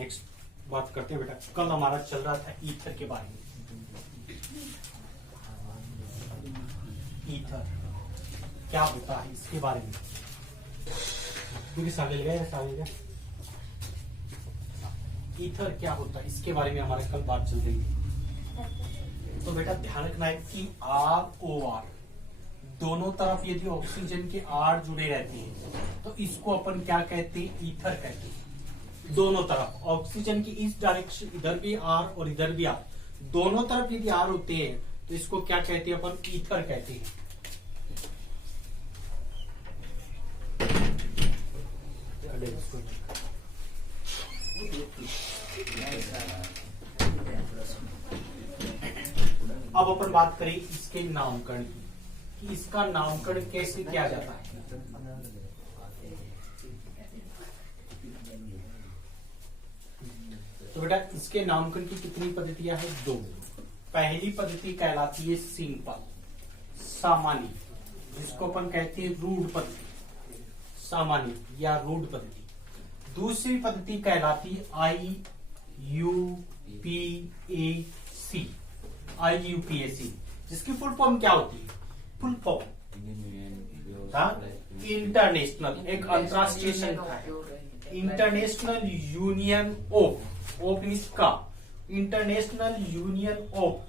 Next बात करते हैं बेटा। कल हमारा चल रहा था ईथर के बारे में। ईथर क्या होता है इसके बारे में, क्योंकि सागिल गए ईथर क्या होता है इसके बारे में हमारा कल बात चल रही थी। तो बेटा ध्यान रखना है कि ROR दोनों तरफ यदि ऑक्सीजन के R जुड़े रहते हैं तो इसको अपन क्या कहते हैं, ईथर कहते हैं। दोनों तरफ ऑक्सीजन की इस डायरेक्शन, इधर भी R और इधर भी R, दोनों तरफ यदि R होते हैं तो इसको क्या कहते हैं, अपन ईथर कहते हैं। अब अपन बात करें इसके नामकरण की, कि इसका नामकरण कैसे किया जाता है। तो बेटा इसके नामकरण की कितनी पद्धतियां हैं, 2। पहली पद्धति कहलाती है सिंपल, सामान्य, जिसको अपन कहते हैं रूढ़ पद्धति, सामान्य या रूढ़ पद्धति। दूसरी पद्धति कहलाती है IUPAC, जिसकी फुल फॉर्म क्या होती है, फुल फॉर्म इंटरनेशनल, एक अंतरराष्ट्रीय संस्था है, इंटरनेशनल यूनियन ऑफ इसका international union of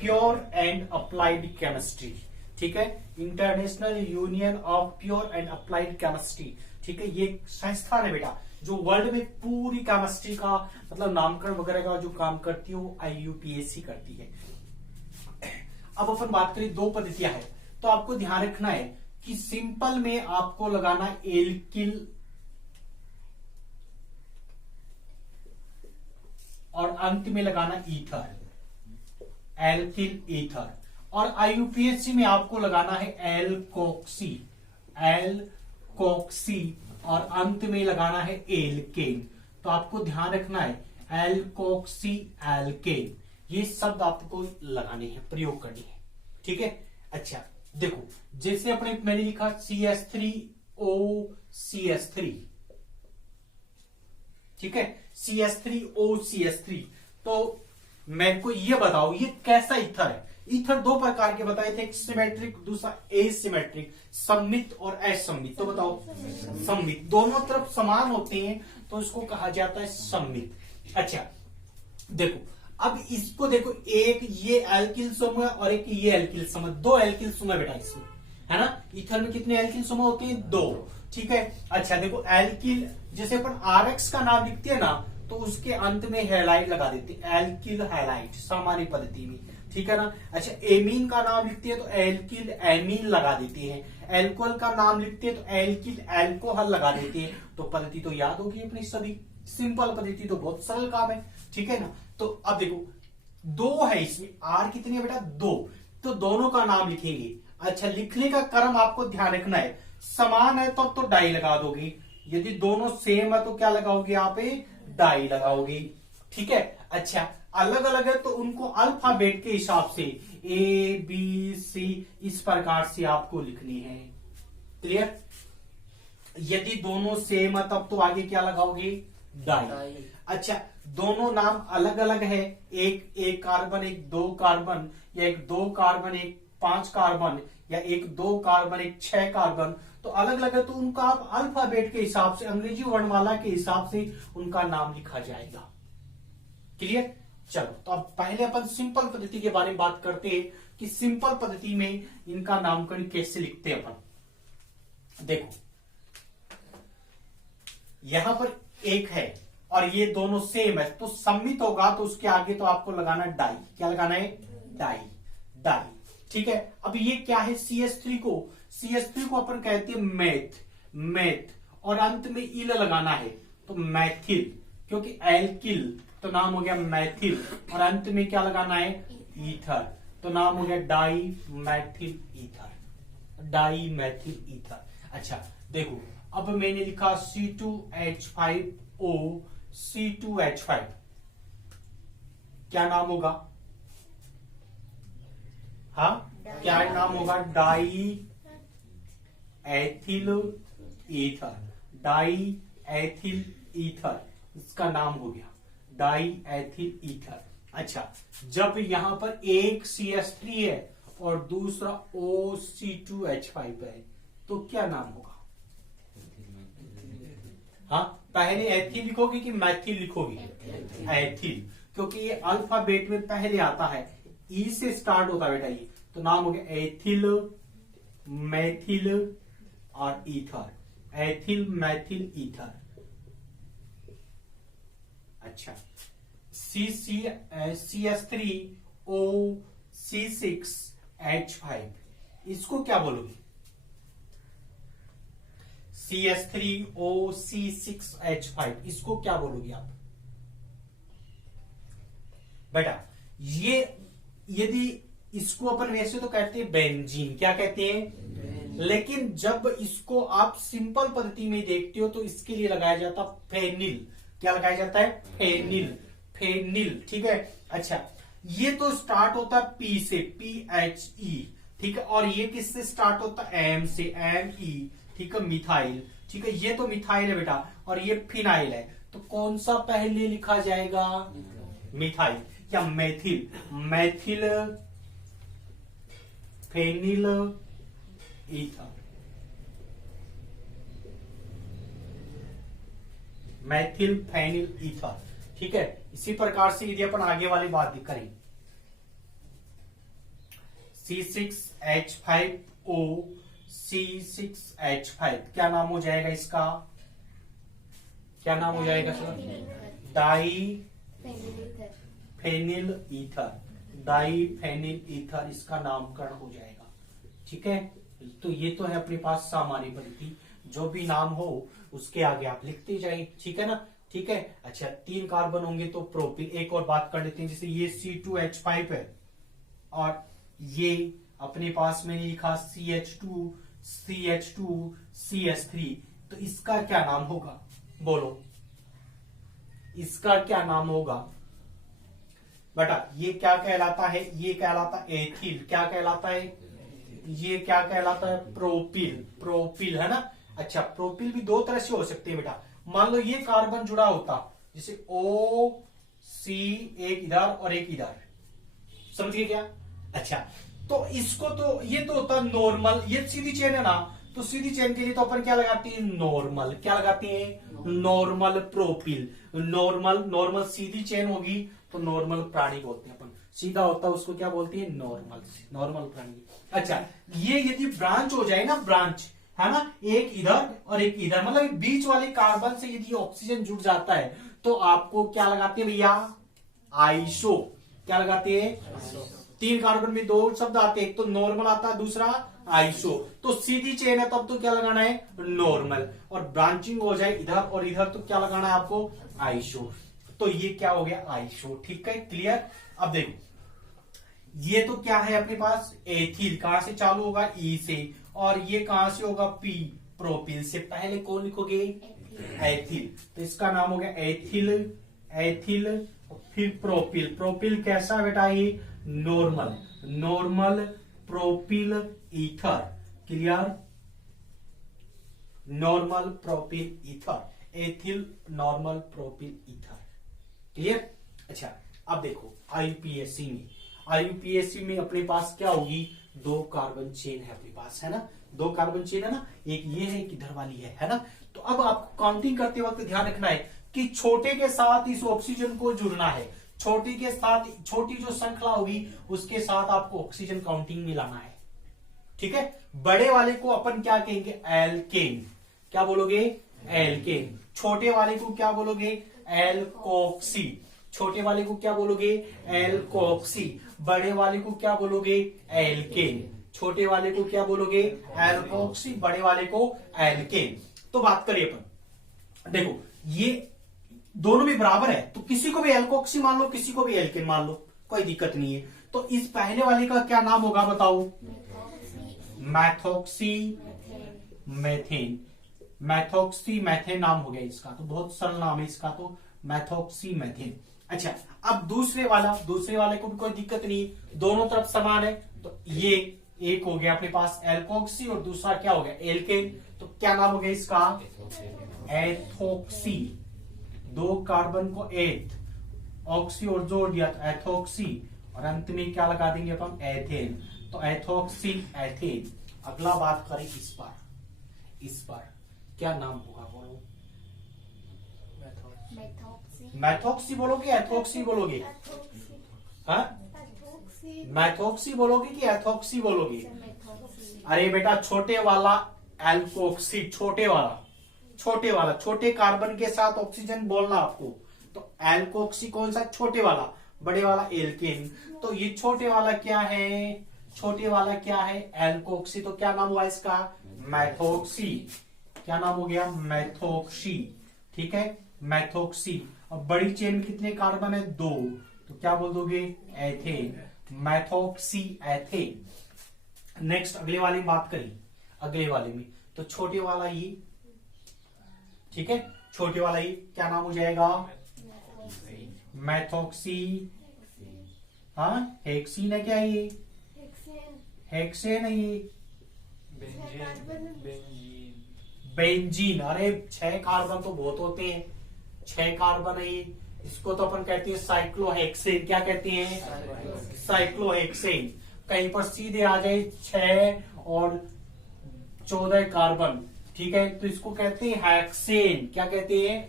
pure and applied chemistry. ठीक है, international union of pure and applied chemistry. ठीक है, ये संस्थान है बेटा जो वर्ल्ड में पूरी केमिस्ट्री का मतलब नामकरण वगैरह का जो काम करती है वो IUPAC करती है। अब अपन बात करें 2 पद्धतियां हैं, तो आपको ध्यान रखना है कि सिंपल में आपको लगाना एल्किल और अंत में लगाना ईथर, एल्किल ईथर। और IUPAC में आपको लगाना है एल्कोक्सी और अंत में लगाना है एल्केन। तो आपको ध्यान रखना है एल्कोक्सी एल्केन, ये शब्द आपको लगाने हैं, प्रयोग करनी है। ठीक है, अच्छा देखो जैसे अपने मैंने लिखा CH3OCH3, ठीक है, CH3OCH3। तो मेरे को ये बताओ ये कैसा ईथर है। ईथर 2 प्रकार के बताए थे, एक सिमेट्रिक, दूसरा एसिमेट्रिक, सममित और असममित। तो बताओ सममित, दोनों तरफ समान होते हैं तो इसको कहा जाता है सममित। अच्छा देखो अब इसको देखो, एक ये एल्किल समूह और एक ये एल्किल समूह, 2 एल्किल समूह बेटा इसमें, है ना। ईथर में कितने एल्किल समूह होते हैं, 2। ठीक है, अच्छा देखो एल्किल, जैसे अपन RX का नाम लिखते हैं ना तो उसके अंत में हैलाइड लगा देते हैं, एल्किल हैलाइड, सामान्य पद्धति में। ठीक है ना। अच्छा एमीन का नाम लिखते हैं तो एल्किल एमीन लगा देते हैं, एल्कोहल का नाम लिखते हैं तो एल्किल एल्कोहल लगा देते हैं। तो पद्धति तो याद होगी अपनी सभी, सिंपल पद्धति, तो बहुत सरल काम है। ठीक है ना। तो अब देखो 2 है इसमें, R कितनी है बेटा, 2, तो दोनों का नाम लिखेंगे। अच्छा लिखने का क्रम आपको ध्यान रखना है, समान है तब तो डाई लगा दोगे, यदि दोनों सेम है तो क्या लगाओगे, यहाँ पे डाई लगाओगे। ठीक है, अच्छा अलग अलग है तो उनको अल्फाबेट के हिसाब से ABC इस प्रकार से आपको लिखनी है। क्लियर, यदि दोनों सेम है तब तो आगे क्या लगाओगे, डाई। अच्छा दोनों नाम अलग अलग है, एक कार्बन एक 2 कार्बन, या एक 2 कार्बन एक 5 कार्बन, या एक 2 कार्बन एक 6 कार्बन, तो अलग अलग है तो उनका आप अल्फाबेट के हिसाब से, अंग्रेजी वर्णमाला के हिसाब से उनका नाम लिखा जाएगा। क्लियर, चलो तो अब पहले अपन सिंपल पद्धति के बारे में बात करते हैं कि सिंपल पद्धति में इनका नामकरण कैसे लिखते हैं अपन। देखो यहां पर एक है और ये दोनों सेम है तो सम्मित होगा, तो उसके आगे तो आपको लगाना डाई। क्या लगाना है, डाई। ठीक है, अब ये क्या है, CH3 को अपन कहते हैं मेथ, और अंत में इल लगाना है तो मैथिल, क्योंकि एल्किल तो नाम हो गया मैथिल, और अंत में क्या लगाना है, ईथर, तो नाम हो गया डाई मैथिल ईथर। अच्छा देखो अब मैंने लिखा C2H5O, C2H5, क्या नाम होगा, हाँ क्या नाम होगा, डाई एथिल ईथर, इसका नाम हो गया। Die ethyl ether. अच्छा, जब यहां पर एक CH3 है और दूसरा OC2H5 है तो क्या नाम होगा? हाँ, पहले एथिल लिखोगे कि मैथिल लिखोगे? एथिल, क्योंकि ये अल्फाबेट में पहले आता है, ई से स्टार्ट होता है बेटा ये, तो नाम हो गया एथिल, मैथिल और ईथर। Ethyl Maithil ether. अच्छा, CH3OC6H5 इसको क्या बोलोगे? CH3OC6H5 इसको क्या बोलोगे आप बेटा? ये यदि इसको अपन वैसे तो कहते हैं बेंजीन, क्या कहते हैं, लेकिन जब इसको आप सिंपल पद्धति में देखते हो तो इसके लिए लगाया जाता फेनिल। क्या लगाया जाता है? फेनिल। फेनिल, ठीक है। अच्छा, ये तो स्टार्ट होता है पी से, PHE, ठीक है, और ये किससे स्टार्ट होता है? M से, ME, ठीक है, मिथाइल, ठीक है, ये तो मिथाइल है बेटा, और ये फिनाइल है, तो कौन सा पहले लिखा जाएगा? मिथाइल या methyl? Methyl phenyl ether, methyl phenyl ether, ठीक है। इसी प्रकार से यदि अपन आगे वाली बात करें, C6H5O C6H5 क्या नाम हो जाएगा इसका? क्या नाम हो जाएगा sir? Diphenyl ether. Diphenyl ether इसका नामकरण हो जाएगा, ठीक है। तो ये तो है अपने पास सामान्य पद्धति, जो भी नाम हो उसके आगे आप लिखते जाए, ठीक है ना, ठीक है। अच्छा, 3 कार्बन होंगे तो प्रोपिल। एक और बात कर लेते हैं, जैसे ये C2H5 है और ये अपने पास में लिखा CH2 CH3, तो इसका क्या नाम होगा? बोलो, इसका क्या नाम होगा बेटा? ये क्या कहलाता है? ये कहलाता है एथिल। क्या कहलाता है? ये क्या कहलाता है? प्रोपिल। प्रोपिल है ना। अच्छा, प्रोपिल भी 2 तरह से हो सकते हैं बेटा। मान लो ये कार्बन जुड़ा होता, जैसे OC एक इधर और एक इधर, समझ गए क्या? अच्छा, तो इसको तो ये तो होता नॉर्मल, ये सीधी चेन है ना, तो सीधी चेन के लिए तो अपन क्या लगाते हैं? नॉर्मल। क्या लगाते हैं? Normal propyl. नॉर्मल सीधी चेन होगी तो नॉर्मल प्राणी बोलते हैं अपन। सीधा होता है उसको क्या बोलते हैं? नॉर्मल प्राणी। अच्छा, ये यदि ब्रांच हो जाए ना, ब्रांच है ना, एक इधर और एक इधर, मतलब बीच वाले कार्बन से यदि ऑक्सीजन जुड़ जाता है तो आपको क्या लगाते हैं भैया? आइसो। क्या लगाते हैं? 3 कार्बन में 2 शब्द आते हैं, एक तो नॉर्मल आता है, दूसरा आइसो। तो सीधी चेन है तब तो क्या लगाना है? नॉर्मल। और ब्रांचिंग हो जाए इधर और इधर तो क्या लगाना है आपको? आइसो। तो ये क्या हो गया? आइसो, ठीक है, क्लियर। अब देखो, ये तो क्या है अपने पास? एथिल। कहां से चालू होगा? ई से, और ये कहां से होगा? पी। प्रोपिल से पहले कौन लिखोगे? एथिल। तो इसका नाम हो गया एथिल, फिर प्रोपिल। प्रोपिल कैसा बेटा? ये normal propyl ether, clear. Normal propyl ether, ethyl normal propyl ether, clear. अच्छा, अब देखो आईयूपीएससी में अपने पास क्या होगी? 2 कार्बन चेन है अपने पास, है ना, 2 कार्बन चेन है ना, एक ये है, एक इधर वाली है ना। तो अब आपको काउंटिंग करते वक्त ध्यान रखना है कि छोटे के साथ इस ऑक्सीजन को जुड़ना है। छोटी के साथ, छोटी जो श्रृंखला होगी उसके साथ आपको ऑक्सीजन काउंटिंग में लाना है, ठीक है। बड़े वाले को अपन क्या कहेंगे? एल्केन। क्या बोलोगे? एल्केन। छोटे वाले को क्या बोलोगे? एल्कोक्सी। छोटे वाले को क्या बोलोगे? एल्कोक्सी। बड़े वाले को क्या बोलोगे? एल्केन। छोटे वाले को क्या बोलोगे? एल्कोक्सी। बड़े वाले को एल्केन। तो बात करिए अपन, देखो ये दोनों भी बराबर है, तो किसी को भी एल्कोक्सी मान लो, किसी को भी एल्केन मान लो, कोई दिक्कत नहीं है। तो इस पहले वाले का क्या नाम होगा बताओ? Methoxy methane. मैथोक्सी मेथेन नाम हो गया इसका, तो बहुत सरल नाम है इसका, तो मैथोक्सी मेथेन। अच्छा, अब दूसरे वाले को भी कोई दिक्कत नहीं, दोनों तरफ समान है। तो ये एक हो गया अपने पास एल्कोक्सी और दूसरा क्या हो गया? एल्केन। तो क्या नाम हो गया इसका? एथोक्सी। 2 कार्बन को एथ ऑक्सी और जोड़ दिया तो एथोक्सी, और अंत में क्या लगा देंगे अपन, एथेन, तो एथोक्सी एथेन। अगला बात करें इस पर क्या नाम होगा, बोलो। मैथोक्सी बोलोगे एथोक्सी बोलोगे? हाँ, मैथोक्सी बोलोगे कि एथोक्सी बोलोगे? अरे बेटा छोटे वाला एल्कोक्सी, छोटे वाला छोटे कार्बन के साथ ऑक्सीजन बोलना आपको। तो एल्कोक्सी कौन सा, छोटे वाला, बड़े वाला एल्केन। तो ये छोटे वाला क्या है, एल्कोक्सी। तो क्या नाम हुआ इसका, मैथोक्सी। क्या नाम हो गया, मैथोक्सी। ठीक है, मैथोक्सी। अब बड़ी चेन में कितने कार्बन है, 2, तो क्या बोल दोगे, एथेन, मैथोक्सी एथेन। नेक्स्ट अगले वाले में बात करें, अगले वाले में तो छोटे वाला ये, ठीक है, छोटे वाला ये क्या नाम हो जाएगा, मैथोक्सी। हाँ, हेक्सीन है क्या ये, हेक्सेन है ये, बेंजीन। अरे 6 कार्बन तो बहुत होते हैं, 6 कार्बन है ये, इसको तो अपन कहते हैं साइक्लोहेक्सेन। क्या कहते हैं, साइक्लोहेक्सेन। कहीं पर सीधे आ जाए 6 और 14 कार्बन, ठीक है, तो इसको कहते हैं हेक्सेन। क्या कहते हैं,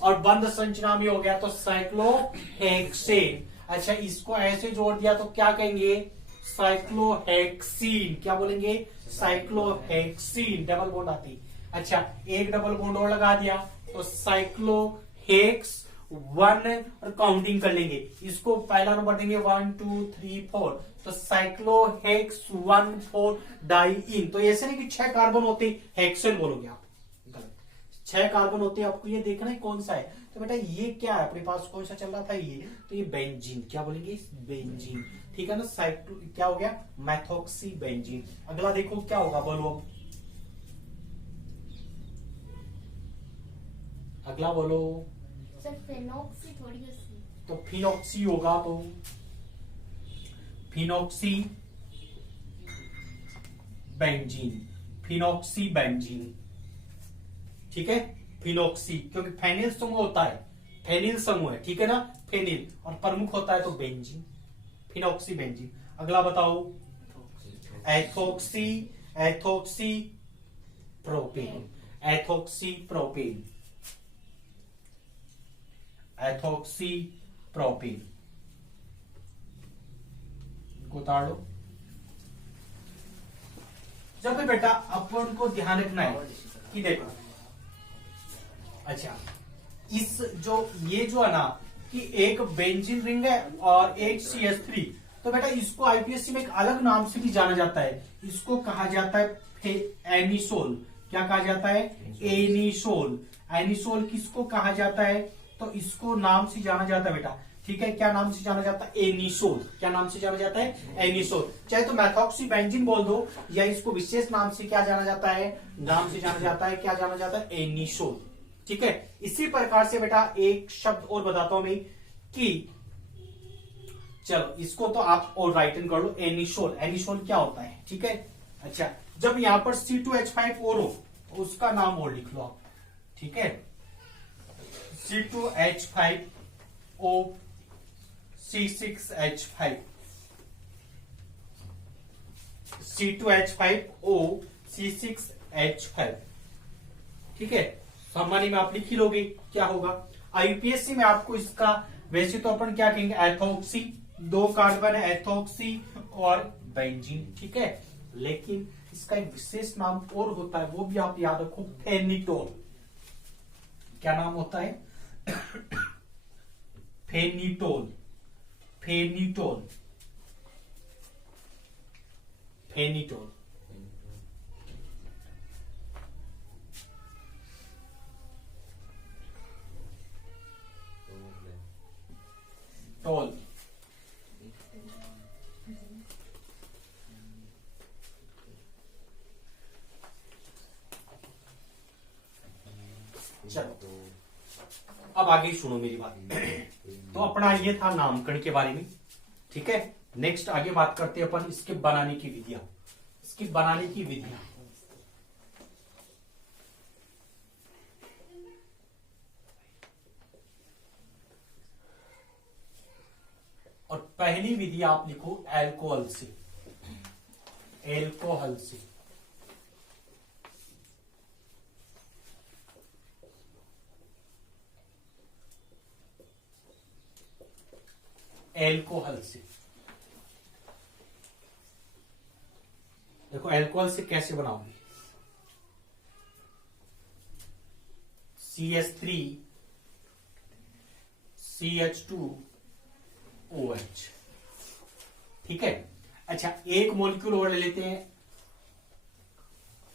और बंद संरचना में हो गया तो साइक्लोहेक्सेन। अच्छा, इसको ऐसे जोड़ दिया तो क्या कहेंगे, साइक्लोहेक्सीन। क्या बोलेंगे, साइक्लोहेक्सीन, डबल बॉन्ड आती। अच्छा, एक डबल बॉन्ड और लगा दिया तो साइक्लोहेक्स 1, और काउंटिंग कर लेंगे, इसको पहला नंबर देंगे 1 2 3 4, तो साइक्लोहेक्स 1 4 डाइइन। तो ऐसे नहीं कि 6 कार्बन होते हेक्सेन बोलोगे आप, गलत। 6 कार्बन होते, आपको ये देखना है कौन सा है। तो बेटा ये क्या है अपने पास, कौन सा चल रहा था ये, तो ये बेंजीन। क्या बोलेंगे, बेंजीन। ठीक है ना, साइक्लो क्या हो गया, मैथोक्सी बेंजीन। अगला देखो क्या होगा, बोलो अगला बोलो। फेनोक्सी थोड़ी सी, तो फिनोक्सी होगा, तो फिनोक्सी बेंजीन, फिनोक्सी बेंजीन। ठीक है, फिनोक्सी, क्योंकि फेनिल समूह होता है, फेनिल समूह है, ठीक है ना, फेनिल, और प्रमुख होता है तो बेंजीन, फिनोक्सी बेंजीन। अगला बताओ, ethoxy, ethoxy propane, ethoxy propane, ethoxy propane को उतार लो। जब भी बेटा अपन को ध्यान रखना है कि देखो, अच्छा, इस जो ये जो है ना कि एक बेंजीन रिंग है और एक CH3, तो बेटा इसको आईपीएससी में एक अलग नाम से भी जाना जाता है, इसको कहा जाता है एनिसोल। क्या कहा जाता है, एनिसोल। एनिसोल किसको कहा जाता है, तो इसको नाम से जाना जाता है बेटा, ठीक है, क्या नाम से जाना जाता है, एनिसोल। क्या नाम से जाना जाता है, एनिसोल। चाहे तो मैथोक्सी बेंजीन बोल दो, या इसको विशेष नाम से क्या जाना जाता है, नाम से जाना जाता है, क्या जाना जाता है, एनिसोल। ठीक है, इसी प्रकार से बेटा एक शब्द और बताता हूं मैं कि, चलो इसको तो आप और राइटन कर लो, एनिसोल। एनिसोल क्या होता है, ठीक है। अच्छा, जब यहां पर C2H5 और हो, उसका नाम और लिख लो आप, ठीक है, C2H5O C6H5, C2H5O C6H5, ठीक है, सामान्य में आप लिख ही लोगे क्या होगा। आईपीएससी में आपको इसका, वैसे तो अपन क्या कहेंगे, एथोक्सी, 2 कार्बन है, एथोक्सी और बेंजीन, ठीक है, लेकिन इसका एक विशेष नाम और होता है, वो भी आप याद रखो, फेनिटोल। क्या नाम होता है, फेनिटोल, फेनिटोल, फेनिटोल। टोल, चलो अब आगे सुनो मेरी बात। तो अपना ये था नामकरण के बारे में, ठीक है। नेक्स्ट आगे बात करते हैं अपन इसके बनाने की विधियां, इसकी बनाने की विधियां। पहली विधि आप लिखो एल्कोहल से, एल्कोहल से। एल्कोहल से देखो एल्कोहल से कैसे बनाओगे, CH3 CH2OH, ठीक है। अच्छा एक मॉलिक्यूल और ले लेते हैं,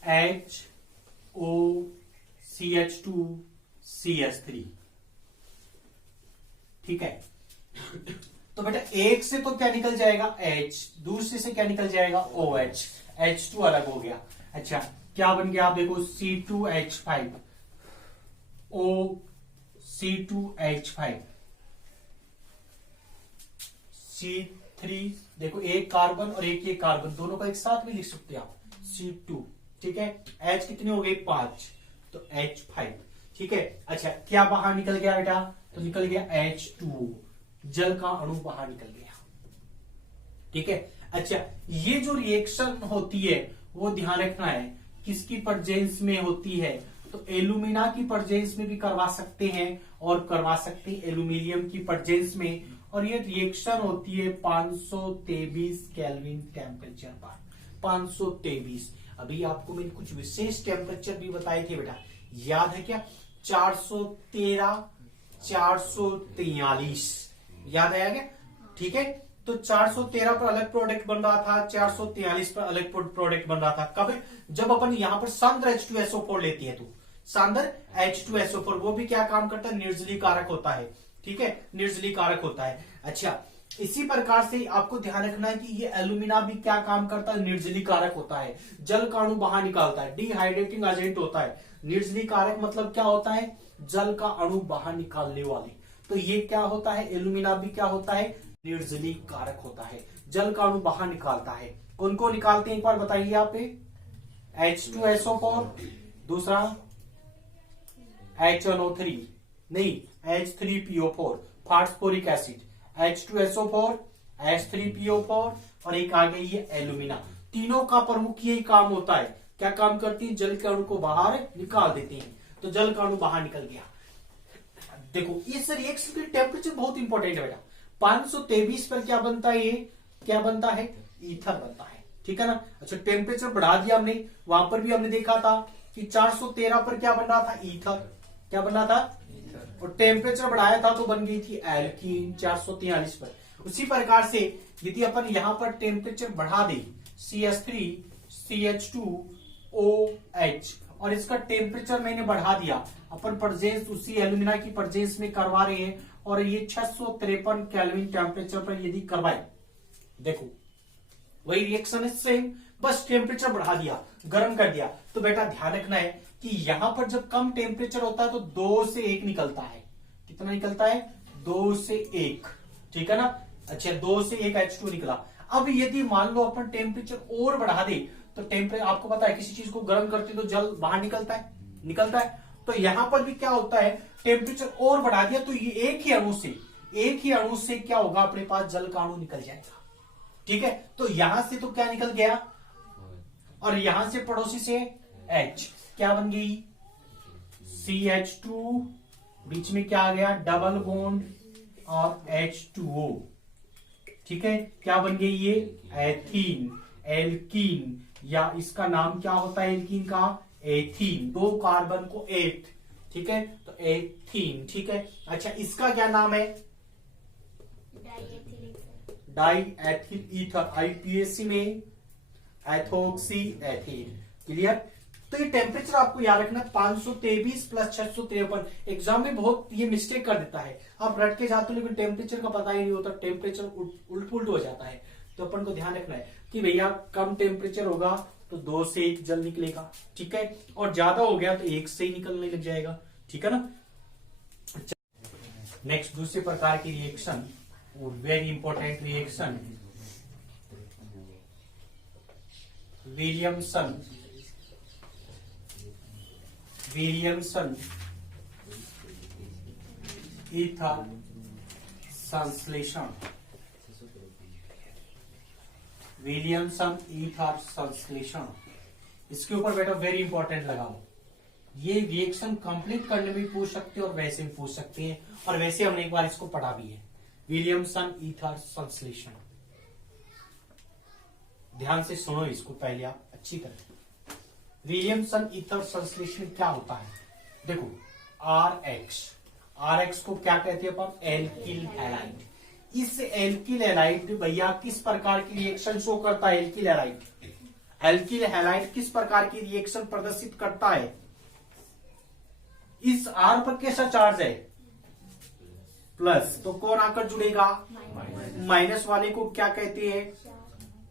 HOCH2CH3, ठीक है। तो बेटा एक से तो क्या निकल जाएगा H, दूसरे से क्या निकल जाएगा OH, H2 अलग हो गया। अच्छा क्या बन गया आप देखो C2H5 C2H5 C3, देखो एक कार्बन और एक ये कार्बन दोनों का एक साथ भी लिख सकते हैं आप, C2, ठीक है। H कितने हो गए 5, तो H5, ठीक है। अच्छा क्या बाहर निकल गया बेटा, तो निकल गया H2O, जल का अणु बाहर निकल गया, ठीक है। अच्छा ये जो रिएक्शन होती है वो ध्यान रखना है किसकी प्रेजेंस में होती है, तो एल्यूमिना की प्रेजेंस में भी करवा सकते हैं और करवा सकते हैं एल्यूमिनियम की प्रेजेंस में, और ये रिएक्शन होती है 523 केल्विन टेम्परेचर पर, 523। अभी आपको मैंने कुछ विशेष टेम्परेचर भी बताए थे बेटा, याद है क्या, 413 443, याद आया क्या, ठीक है। तो 413 पर अलग प्रोडक्ट बन रहा था, 443 पर अलग प्रोडक्ट बन रहा था, कब, जब अपन यहां पर सांद्र H2SO4 लेती है, तो सांद्र H2SO4 वो भी क्या काम करता है, निर्जलीय कारक होता है, ठीक है, निर्जलीय कारक होता है। अच्छा इसी प्रकार से आपको ध्यान रखना है कि ये एल्यूमिना भी क्या काम करता है, निर्जलीय कारक होता है, जल का अणु बाहर निकालता है, डिहाइड्रेटिंग एजेंट होता है। निर्जलीय कारक मतलब क्या होता है, जल का अणु बाहर निकालने वाले, तो ये क्या होता है, एल्यूमिना भी क्या होता है, निर्जलीय कारक होता है, जल का अणु बाहर निकालता है। कौन को निकालते हैं एक बार बताइए आप, H2SO4, दूसरा HNO3, नहीं H3PO4 phosphoric acid, H2SO4 H3PO4 और एक आ गई ये एल्यूमिना। तीनों का प्रमुख यही काम होता है, क्या काम करती है, जल के अणु को बाहर निकाल देते हैं, तो जल का अणु बाहर निकल गया। देखो इस रिएक्शन के टेम्परेचर बहुत इंपॉर्टेंट है बेटा, 523 पर क्या बनता है, ये क्या बनता है, ईथर बनता है, ठीक है ना। अच्छा टेम्परेचर बढ़ा दिया हमने, वहां पर भी हमने देखा था कि 413 पर क्या बन रहा था, ईथर, क्या बन रहा था, और टेम्परेचर बढ़ाया था तो बन गई थी एल्कीन 443 पर। उसी प्रकार से यदि अपन यहां पर टेम्परेचर बढ़ा दे CH3 CH2OH और इसका टेम्परेचर मैंने बढ़ा दिया, अपन प्रेजेंस उसी एल्यूमिना की प्रेजेंस में करवा रहे हैं, और ये 653 केल्विन टेम्परेचर पर यदि करवाए, देखो वही रिएक्शन है सेम, बस टेम्परेचर बढ़ा दिया, गर्म कर दिया। तो बेटा ध्यान रखना है कि यहां पर जब कम टेम्परेचर होता है तो 2 से 1 निकलता है, कितना निकलता है, 2 से 1, ठीक है ना। अच्छा 2 से 1 H2 निकला। अब यदि मान लो अपन टेम्परेचर और बढ़ा दे, तो टेम्परेचर आपको पता है किसी चीज को गर्म करते तो जल बाहर निकलता है, तो यहां पर भी क्या होता है, टेम्परेचर और बढ़ा दिया तो ये एक ही अणु से क्या होगा, अपने पास जल का अणु निकल जाएगा, ठीक है। तो यहां से तो क्या निकल गया, और यहां से पड़ोसी से H, क्या बन गई CH2, बीच में क्या आ गया, डबल बॉन्ड और H2O, ठीक है, क्या बन गई ये एथीन, एल्कीन, या इसका नाम क्या होता है एल्कीन का, एथीन, 2 कार्बन को 8, ठीक है, तो एथीन, ठीक है। अच्छा इसका क्या नाम है, डाई एथिल ईथर, IPAC में एथोक्सी एथीन, क्लियर। तो ये टेम्परेचर आपको याद रखना 523 प्लस 653, एग्जाम में बहुत ये मिस्टेक कर देता है, आप रट के जाते हो लेकिन टेम्परेचर का पता ही नहीं होता, टेम्परेचर उल्ट पुल्ट हो जाता है। तो अपन को ध्यान रखना है कि भैया कम टेम्परेचर होगा तो 2 से 1 जल निकलेगा, ठीक है, और ज्यादा हो गया तो 1 से ही निकलने लग जाएगा, ठीक है ना। नेक्स्ट दूसरे प्रकार की reaction, very important reaction, Williamson ether संश्लेषण, विलियमसन ईथर संश्लेषण। इसके ऊपर बेटा वेरी इंपॉर्टेंट लगाओ, ये रिएक्शन कंप्लीट करने में पूछ सकते हैं और वैसे भी पूछ सकते हैं, और वैसे हमने एक बार इसको पढ़ा भी है। विलियमसन ईथर संश्लेषण, ध्यान से सुनो इसको पहले आप अच्छी तरह। विलियमसन ईथर संश्लेषण क्या होता है? देखो आर एक्स को क्या कहते हैं अपन? Alkyl halide. इस एल्किल हैलाइड भैया किस प्रकार की रिएक्शन शो करता है? एल्किल हैलाइड, एल्किल हैलाइड किस प्रकार की रिएक्शन प्रदर्शित करता है? इस आर पर कैसा चार्ज है? प्लस, तो कौन आकर जुड़ेगा? माइनस वाले को क्या कहते हैं?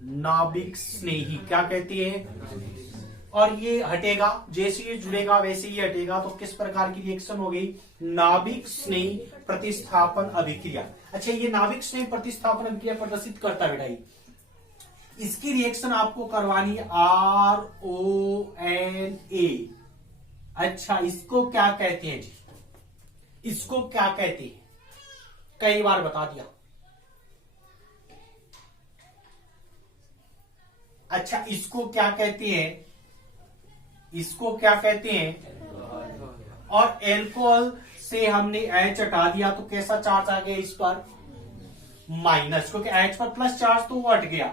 नाभिक स्नेही। क्या कहते हैं? और ये हटेगा, जैसे ये जुड़ेगा वैसे ही हटेगा, तो किस प्रकार की रिएक्शन हो गई? नाभिक स्नेही प्रतिस्थापन अभिक्रिया। अच्छा, ये नाभिक स्नेही प्रतिस्थापन अभिक्रिया प्रदर्शित करता है बेटा ये। इसकी रिएक्शन आपको करवानी है RONA। अच्छा, इसको क्या कहते हैं जी? इसको क्या कहते हैं? कई बार बता दिया। अच्छा, इसको क्या कहते हैं? इसको क्या कहते हैं? और एल्कोहल से हमने H हटा दिया तो कैसा चार्ज आ गया इस पर? माइनस, क्योंकि H पर प्लस चार्ज तो वो हट गया।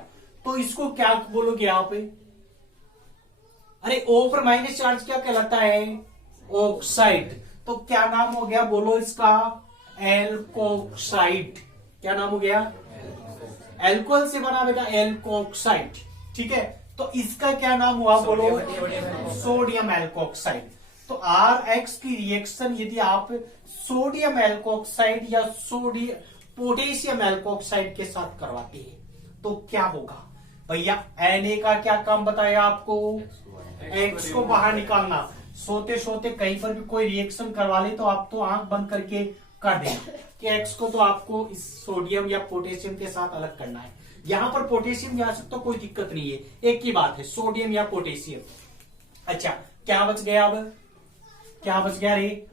तो इसको क्या बोलोगे आप? अरे O पर माइनस चार्ज क्या कहलाता है? ऑक्साइड। तो क्या नाम हो गया बोलो इसका? एल्कोक्साइड। क्या नाम हो गया? एल्कोहल से बना बेटा एल्कोक्साइड। ठीक है, तो इसका क्या नाम हुआ बोलो? Sodium alkoxide. तो RX की रिएक्शन यदि आप सोडियम एल्कोक्साइड या पोटेशियम एल्कोक्साइड के साथ करवाते हैं तो क्या होगा भैया? Na का क्या काम बताया आपको? X को बाहर निकालना। सोते सोते कहीं पर भी कोई रिएक्शन करवा ले तो आप तो आंख बंद करके कर देना कि X को तो आपको इस सोडियम या पोटेशियम के साथ अलग करना है। यहां पर पोटेशियम जा सकता, कोई दिक्कत नहीं है, एक ही बात है, सोडियम या पोटेशियम। अच्छा, क्या बच गया? अब क्या बच गया रे?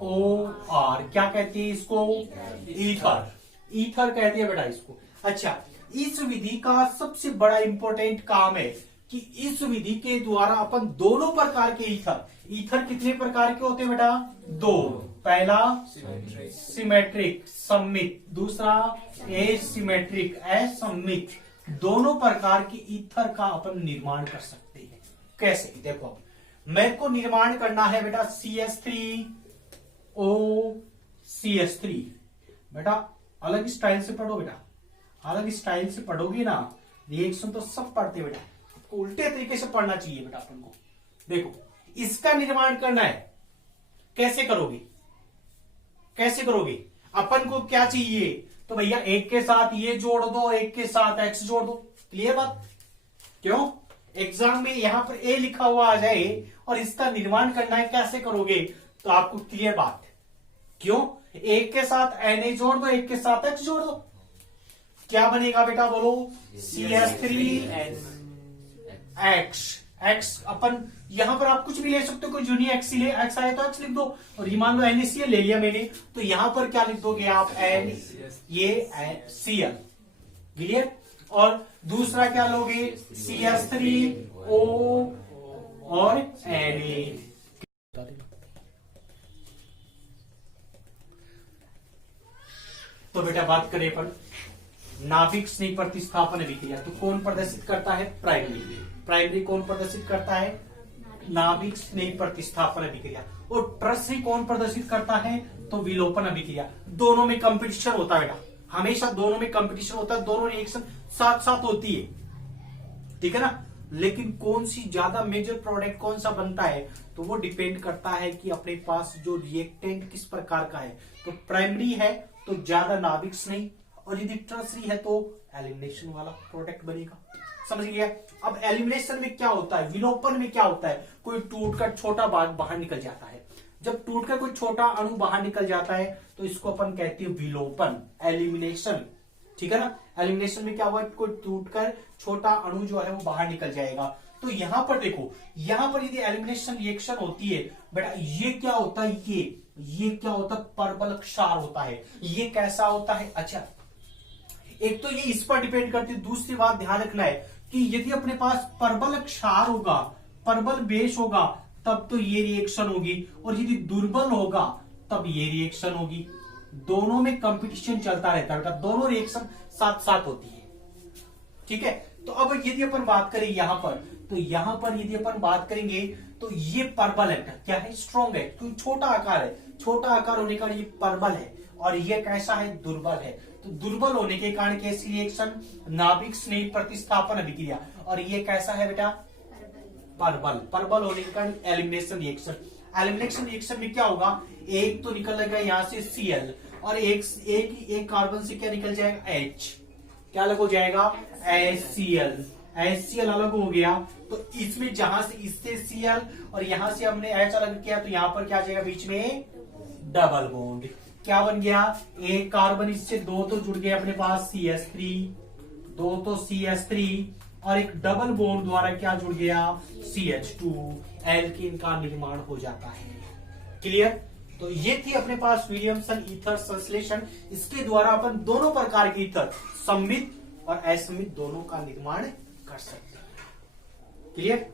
ROR। क्या कहती है इसको? ईथर। ईथर कहती है बेटा इसको। अच्छा, इस विधि का सबसे बड़ा इंपॉर्टेंट काम है कि इस विधि के द्वारा अपन दोनों प्रकार के ईथर कितने प्रकार के होते हैं बेटा? दो। पहला सिमेट्रिक सममित, दूसरा एसिमेट्रिक असममित। दोनों प्रकार की ईथर का अपन निर्माण कर सकते हैं। कैसे? देखो, मेरे को निर्माण करना है बेटा CH3OCH3। बेटा अलग स्टाइल से पढ़ो बेटा, अलग स्टाइल से पढ़ोगे ना, रिएक्शन तो सब पढ़ते बेटा, आपको उल्टे तरीके से पढ़ना चाहिए बेटा अपन को। देखो, इसका निर्माण करना है, कैसे करोगे? कैसे करोगे? अपन को क्या चाहिए? तो भैया एक के साथ ये जोड़ दो, एक के साथ X जोड़ दो। क्लियर बात? क्यों? एग्जाम में यहां पर A लिखा हुआ आ जाए और इसका निर्माण करना है, कैसे करोगे? तो आपको क्लियर बात। क्यों? एक के साथ Na जोड़ दो, एक के साथ X जोड़ दो, क्या बनेगा बेटा बोलो? CH3X। X अपन यहां पर आप कुछ भी ले सकते हो, कोई जूनियर X आए तो X लिख दो, और ये मान लो NaCl ले लिया मैंने, तो यहां पर क्या लिख दोगे आप? ये Cl। क्लियर? और दूसरा क्या लोगे? CH3O और Na। तो बेटा बात करें पर नाभिक स्नेह प्रतिस्थापन अभिक्रिया, तो कौन प्रदर्शित करता है? प्राइमरी। प्राइमरी कौन प्रदर्शित करता है? नाभिक स्नेह प्रतिस्थापन अभिक्रिया। और टर्सरी कौन प्रदर्शित करता है? तो विलोपन अभिक्रिया। दोनों में कंपटीशन होता है बेटा, हमेशा दोनों में कंपटीशन होता है, दोनों रिएक्शन साथ साथ होती है, ठीक है ना। लेकिन कौन सी ज्यादा मेजर प्रोडक्ट कौन सा बनता है, तो वो डिपेंड करता है कि अपने पास जो रिएक्टेंट किस प्रकार का है। तो प्राइमरी है तो ज्यादा नाभिक स्नेही, और यदि टर्सरी है तो एलिमिनेशन वाला प्रोडक्ट बनेगा। समझ गया? अब एलिमिनेशन में क्या होता है, विलोपन में क्या होता है? कोई टूटकर छोटा भाग बाहर निकल जाता है। जब टूटकर कोई छोटा अणु बाहर निकल जाता है तो इसको अपन कहते हैं विलोपन, एलिमिनेशन, ठीक है ना। एलिमिनेशन में क्या हुआ? कोई टूटकर छोटा अणु जो है वो बाहर निकल जाएगा। तो यहां पर देखो, यहां पर यदि एलिमिनेशन रिएक्शन होती है बेटा, ये क्या होता है? ये क्या होता है? परबल क्षार होता है। ये कैसा होता है? अच्छा, एक तो ये इस पर डिपेंड करती है, दूसरी बात ध्यान रखना है कि यदि अपने पास प्रबल क्षार होगा, प्रबल बेस होगा, तब तो ये रिएक्शन होगी, और यदि दुर्बल होगा तब ये रिएक्शन होगी। दोनों में कंपटीशन चलता रहता है, दोनों रिएक्शन साथ साथ होती है। ठीक है, तो अब यदि अपन बात करें यहां पर, तो यहां पर यदि अपन बात करेंगे तो ये प्रबल है, क्या है, स्ट्रॉन्ग है, क्योंकि छोटा आकार है, छोटा आकार होने का ये प्रबल है, और ये कैसा है, दुर्बल है। तो दुर्बल होने के कारण कैसी रिएक्शन, नाभिक स्नेह प्रतिस्थापन अभिक्रिया, और ये कैसा है बेटा, प्रबल। प्रबल होने के कारण एलिमिनेशन रिएक्शन। एलिमिनेशन रिएक्शन में क्या होगा, एक तो निकलेगा यहां से Cl, और एक कार्बन से क्या निकल जाएगा, H, क्या अलग हो जाएगा, HCl। HCl अलग हो गया, तो इसमें जहां से इससे Cl और यहां से हमने H अलग किया, तो यहां पर क्या आ जाएगा, बीच में डबल बॉन्ड। क्या बन गया, एक कार्बन इससे दो तो जुड़ गए अपने पास CH3, दो तो CH3, और एक डबल बॉन्ड द्वारा क्या जुड़ गया, CH2, एल्कीन का निर्माण हो जाता है। क्लियर। तो ये थी अपने पास विलियमसन ईथर संश्लेषण। इसके द्वारा अपन दोनों प्रकार के ईथर, सममित और असममित, दोनों का निर्माण कर सकते हैं। क्लियर,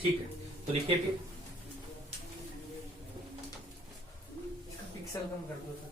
ठीक है, तो लिखिए फिर। पिक्सल कम कर दो सर।